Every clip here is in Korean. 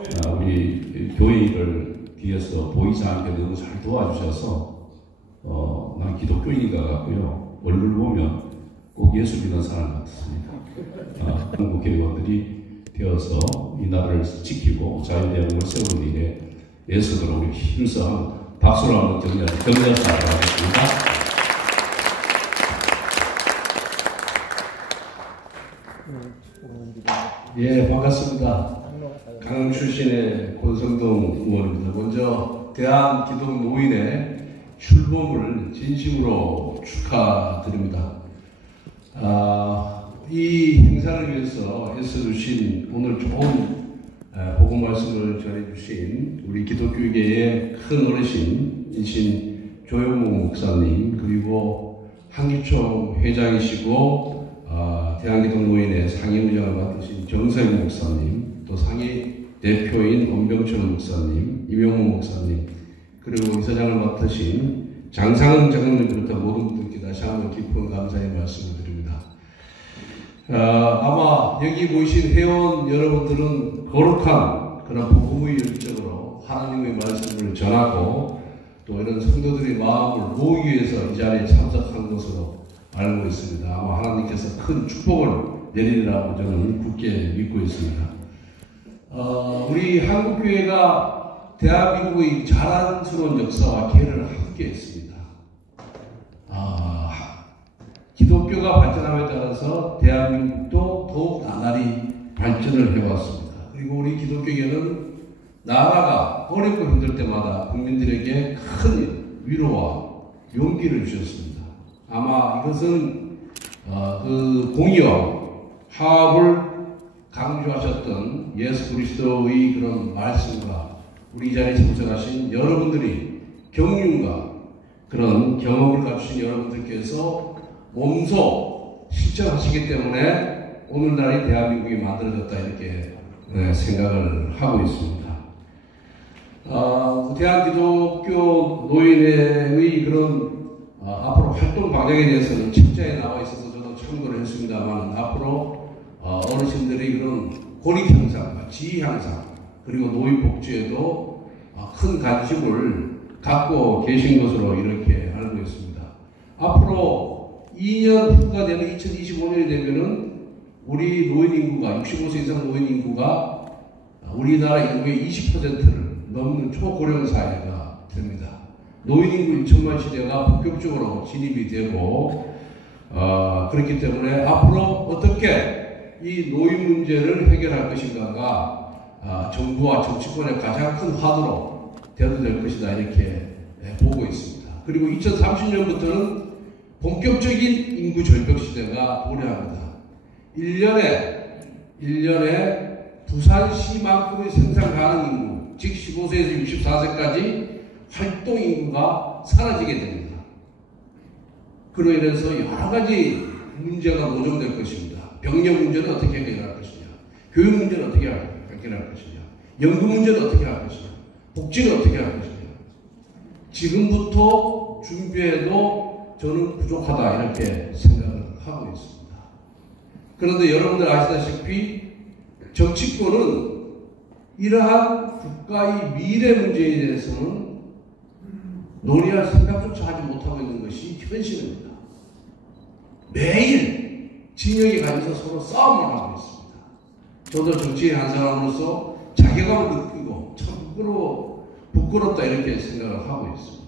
우리 교회를 뒤에서 보이지 않게 너무 잘 도와주셔서 난 기독교인인가 같고요. 얼굴 보면 꼭 예수 믿는 사람 같습니다. 한국 교회원들이 되어서 이 나라를 지키고 자유대한민국을 세우는 일에 애쓰도록 우리 힘써 박수로 한번 격려하도록 하겠습니다. 예, 반갑습니다. 강릉 출신의 권성동 의원입니다. 먼저 대한기독노인의 출범을 진심으로 축하드립니다. 이 행사를 위해서 애써주신 오늘 좋은 복음 말씀을 전해주신 우리 기독교계의 큰 어르신이신 조영목 목사님, 그리고 한기총 회장이시고 대한기독노인의 상임의장을 맡으신 정세영 목사님, 또 상임 대표인 엄병철 목사님, 이명호 목사님, 그리고 이사장을 맡으신 장상은 장로님 비롯한 모든 분들께 다시 한번 깊은 감사의 말씀을 드립니다. 아마 여기 모이신 회원 여러분들은 거룩한 그런 복음의 열정으로 하나님의 말씀을 전하고 또 이런 성도들의 마음을 모으기 위해서 이 자리에 참석한 것으로 알고 있습니다. 아마 하나님께서 큰 축복을 내리리라고 저는 굳게 믿고 있습니다. 우리 한국교회가 대한민국의 자랑스러운 역사와 계를 함께 했습니다. 기독교가 발전함에 따라서 대한민국도 더욱 나날이 발전을 해왔습니다. 그리고 우리 기독교계는 나라가 어렵고 힘들 때마다 국민들에게 큰 위로와 용기를 주셨습니다. 아마 이것은 그 공의와 화합을 강조하셨던 예수 그리스도의 그런 말씀과 우리 이 자리에 참석하신 여러분들이 경륜과 그런 경험을 갖추신 여러분들께서 몸소 실천하시기 때문에 오늘날의 대한민국이 만들어졌다 이렇게 생각을 하고 있습니다. 대한기독교 노인회의 그런 앞으로 활동 방향에 대해서는 책자에 나와 있어서 저도 참고를 했습니다만 앞으로 어르신들이 그런 권익 향상과 지위 향상 그리고 노인 복지에도 큰 관심을 갖고 계신 것으로 이렇게 알고 있습니다. 앞으로 2년 후가 되는 2025년이 되면은 우리 노인 인구가 65세 이상 노인 인구가 우리나라 인구의 20%를 넘는 초고령 사회가 됩니다. 노인 인구 1천만 시대가 본격적으로 진입이 되고 그렇기 때문에 앞으로 어떻게 이 노인 문제를 해결할 것인가가 정부와 정치권의 가장 큰 화두로 대두될 것이다 이렇게 보고 있습니다. 그리고 2030년부터는 본격적인 인구 절벽 시대가 도래합니다. 1년에 부산시만큼의 생산 가능 인구, 즉 15세에서 64세까지 활동 인구가 사라지게 됩니다. 그로 인해서 여러 가지 문제가 노정될 것입니다. 병력 문제는 어떻게 해결할 것이냐, 교육 문제는 어떻게 해결할 것이냐, 연금 문제는 어떻게 할 것이냐, 복지는 어떻게 할 것이냐. 지금부터 준비해도 저는 부족하다 이렇게 생각을 하고 있습니다. 그런데 여러분들 아시다시피 정치권은 이러한 국가의 미래 문제에 대해서는 논의할 생각조차 하지 못하고 있는 것이 현실입니다. 매일 진영에 가면서 서로 싸움을 하고 있습니다. 저도 정치인 한 사람으로서 자괴감을 느끼고 참 부끄럽다 이렇게 생각을 하고 있습니다.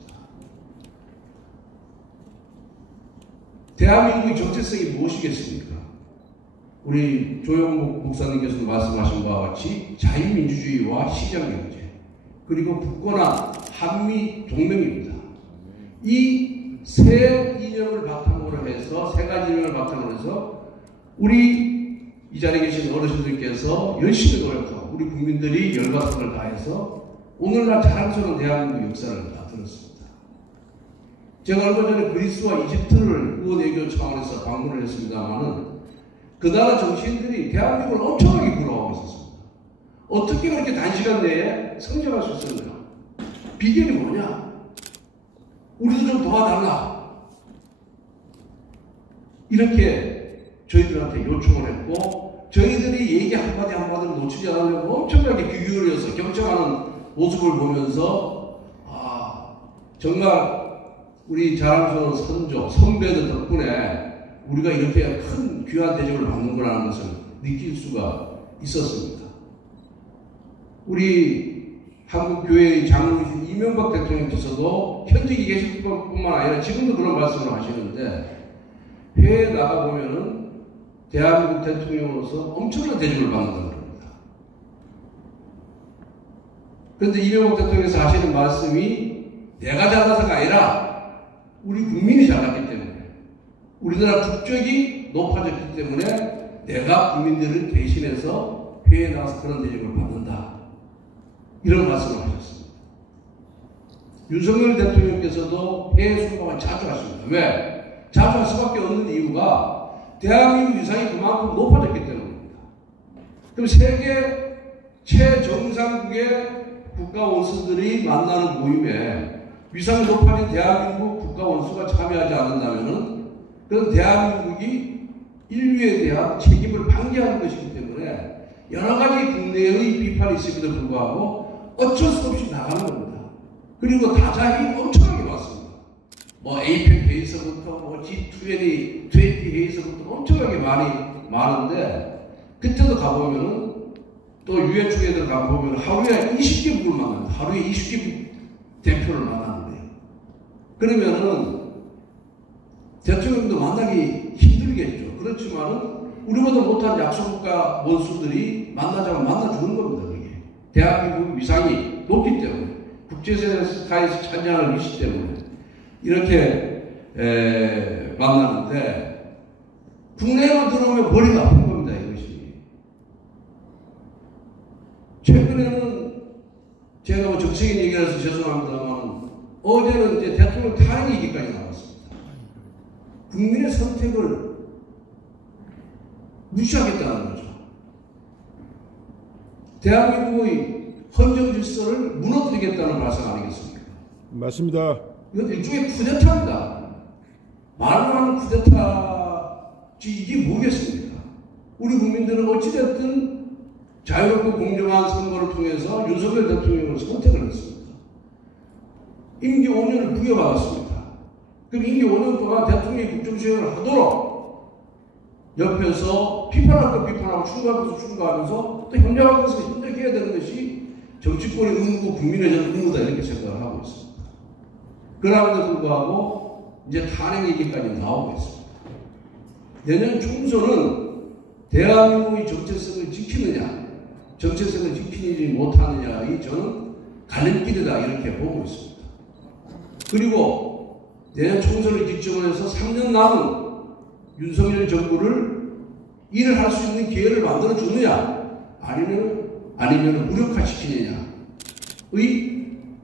대한민국의 정체성이 무엇이겠습니까? 우리 조영목 목사님께서도 말씀하신 바와 같이 자유민주주의와 시장경제 그리고 굳건한 한미 동맹입니다. 이 세 이념을 바탕으로 해서 세 가지 이념을 바탕으로 해서 우리 이 자리에 계신 어르신들께서 열심히 노력하고 우리 국민들이 열과 성을 다해서 오늘날 자랑스러운 대한민국 역사를 다 들었습니다. 제가 얼마 전에 그리스와 이집트를 의원외교 차원에서 방문을 했습니다만은 그 나라 정치인들이 대한민국을 엄청나게 부러워하고 있었습니다. 어떻게 그렇게 단시간 내에 성장할 수 있었느냐? 비결이 뭐냐? 우리도 좀 도와달라. 이렇게 저희들한테 요청을 했고 저희들이 얘기 한마디 한마디를 놓치지 않으려고 엄청나게 귀 기울여서 경청하는 모습을 보면서 정말 우리 자랑스러운 선조, 선배들 덕분에 우리가 이렇게 큰 귀한 대접을 받는구나 것을 느낄 수가 있었습니다. 우리 한국교회의 장로이신 이명박 대통령께서도 현직에 계실 뿐만 아니라 지금도 그런 말씀을 하시는데 회에 나가보면은 대한민국 대통령으로서 엄청난 대접을 받는다고 합니다. 그런데 이명박 대통령께서 하시는 말씀이 내가 잘나서가 아니라 우리 국민이 잘났기 때문에 우리나라 국적이 높아졌기 때문에 내가 국민들을 대신해서 회에 나가서 그런 대접을 받는다. 이런 말씀을 하셨습니다. 윤석열 대통령께서도 해외 순방을 자주 하십니다. 왜? 자주 할 수밖에 없는 이유가 대한민국 위상이 그만큼 높아졌기 때문입니다. 그럼 세계 최정상국의 국가 원수들이 만나는 모임에 위상이 높아진 대한민국 국가 원수가 참여하지 않는다면 그런 대한민국이 인류에 대한 책임을 방기하는 것이기 때문에 여러 가지 국내의 비판이 있음에도 불구하고 어쩔 수 없이 나가는 겁니다. 그리고 다자이 엄청나게 많습니다. 에이펙 회의서부터 G20 회의서부터 엄청나게 많은데 그때도 가보면은 또 유엔 총회들 가보면 하루에 20개국을 만납니다. 하루에 20개 대표를 만나는데요. 그러면은 대통령도 만나기 힘들겠죠. 그렇지만은 우리보다 못한 약소국가 원수들이 만나자면 만나주는 겁니다. 그게. 대한민국 위상이 높기 때문에 국제사회에서 찬양을 미시기 때문에 이렇게 만나는데 국내에만 들어오면 머리가 아픈 겁니다. 이것이. 최근에는 제가 정치적인 얘기라서 죄송합니다만 어제는 이제 대통령 탄핵 얘기까지 나왔습니다. 국민의 선택을 무시하겠다는 거죠. 대한민국의 헌정 질서를 무너뜨리겠다는 말씀 아니겠습니까? 맞습니다. 이건 일종의 쿠데타입니다. 말로 하는 쿠데타지 이게 뭐겠습니까? 우리 국민들은 어찌됐든 자유롭고 공정한 선거를 통해서 윤석열 대통령을 선택을 했습니다. 임기 5년을 부여받았습니다. 그럼 임기 5년 동안 대통령이 국정수행을 하도록 옆에서 비판할 것 비판하고 충고할 것을 충고하면서 또 협력할 것을 협력해야 되는 것이 정치권의 의무고 국민의 의무다 이렇게 생각을 하고 있습니다. 그럼에도 불구하고 이제 탄핵 얘기까지 나오고 있습니다. 내년 총선은 대한민국의 정체성을 지키느냐 정체성을 지키지 못하느냐의 저는 갈림길이다 이렇게 보고 있습니다. 그리고 내년 총선을 기점으로 해서 3년 남은 윤석열 정부를 일을 할 수 있는 기회를 만들어 주느냐 아니면 무력화시키느냐의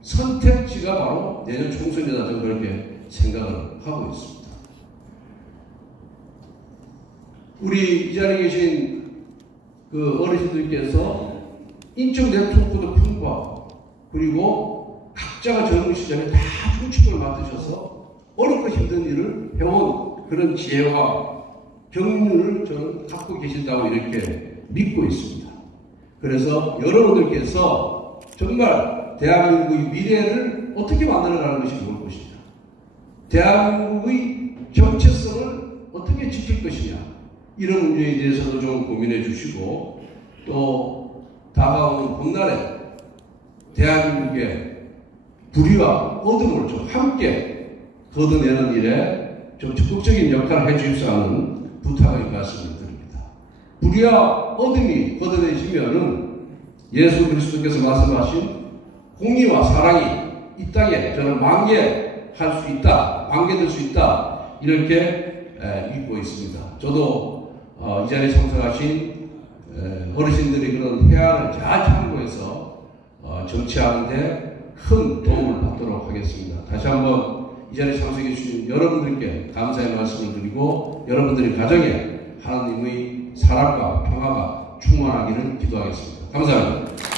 선택지가 바로 내년 총선이다 저는 그렇게 생각을 하고 있습니다. 우리 이 자리에 계신 그 어르신들께서 인적 네트워크도 풍부하고 그리고 각자가 젊은 시절에 다 중축을 맡으셔서 어렵고 힘든 일을 해온 그런 지혜와 경륜을 저는 갖고 계신다고 이렇게 믿고 있습니다. 그래서 여러분들께서 정말 대한민국의 미래를 어떻게 만들어가는 것이 좋을 것이냐 대한민국의 정체성을 어떻게 지킬 것이냐 이런 문제에 대해서도 좀 고민해 주시고 또 다가오는 봄날에 대한민국의 불의와 어둠을 좀 함께 걷어내는 일에 좀 적극적인 역할을 해주십사 하는 부탁의 말씀을 드립니다. 불의와 어둠이 걷어내지면은 예수 그리스도께서 말씀하신 공의와 사랑이 이 땅에 저는 만개할 수 있다, 만개될 수 있다 이렇게 믿고 있습니다. 저도 이 자리에 참석하신 어르신들이 그런 해안을 잘 참고해서 정치하는데 큰 도움을 받도록 하겠습니다. 다시 한번 이 자리에 참석해 주신 여러분들께 감사의 말씀을 드리고 여러분들의 가정에 하나님의 사랑과 평화가 충만하기를 기도하겠습니다. 감사합니다.